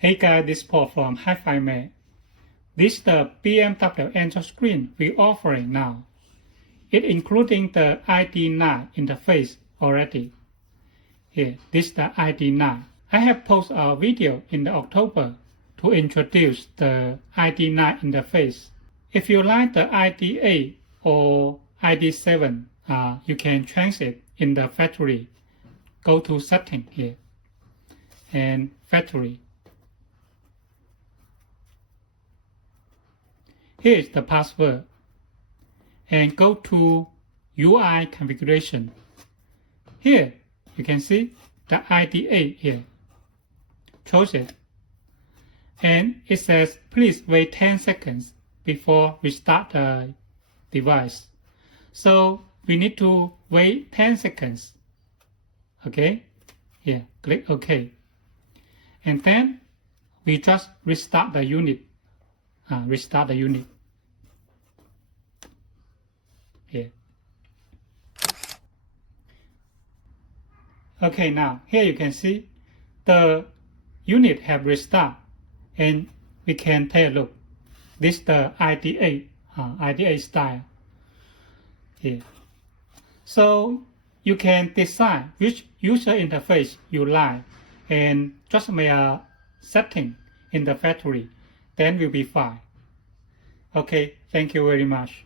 Hey guys, this is Paul from HIFIMAX. This is the BMW Android Screen we're offering now. It including the ID9 interface already. Here, this is the ID9. I have posted a video in the October to introduce the ID9 interface. If you like the ID8 or ID7, you can change it in the factory. Go to Setting here and Factory. Here is the password. And go to UI configuration. Here you can see the ID8 here. Choose it. And it says please wait 10 seconds before we start the device. So we need to wait 10 seconds. Okay? Here, click OK. And then we just restart the unit. Restart the unit. Here. Okay, now here you can see the unit have restart, and we can take a look. This is the ID8, ID8 style. Here. So you can decide which user interface you like, and just make a setting in the factory. Then will be fine. Okay, thank you very much.